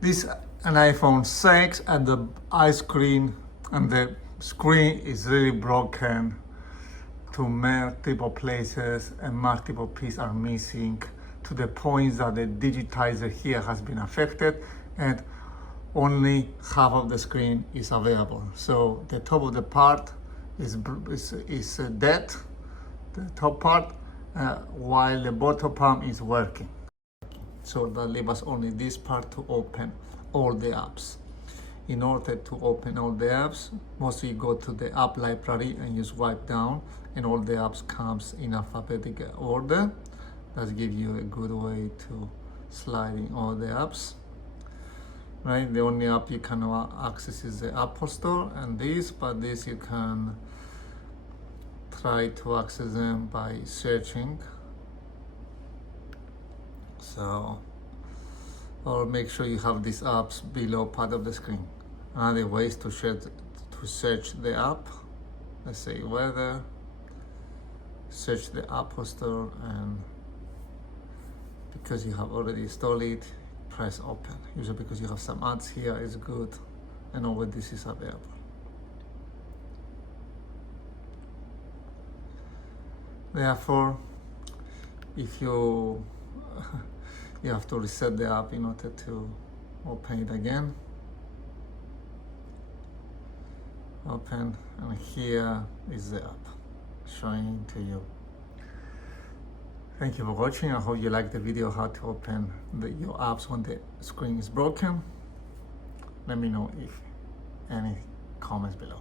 This an iPhone 6 and the ice cream and the screen is really broken to multiple places and multiple pieces are missing to the point that the digitizer here has been affected and only half of the screen is available. So the top of the part is dead, the top part, while the bottom part is working. So that leaves us only this part to open all the apps. In order to open all the apps, mostly you go to the app library and you swipe down and all the apps comes in alphabetical order. That gives you a good way to slide in all the apps. Right, the only app you can access is the Apple Store and this, but this you can try to access them by searching. So, or make sure you have these apps below part of the screen. Another way is to search the app. Let's say weather, search the Apple Store, and because you have already installed it, press open. Usually because you have some ads here, it's good, and over this is available. Therefore, if you have to reset the app in order to open it again. Open, and here is the app showing to you. Thank you for watching. I hope you liked the video how to open your apps when the screen is broken. Let me know if any comments below.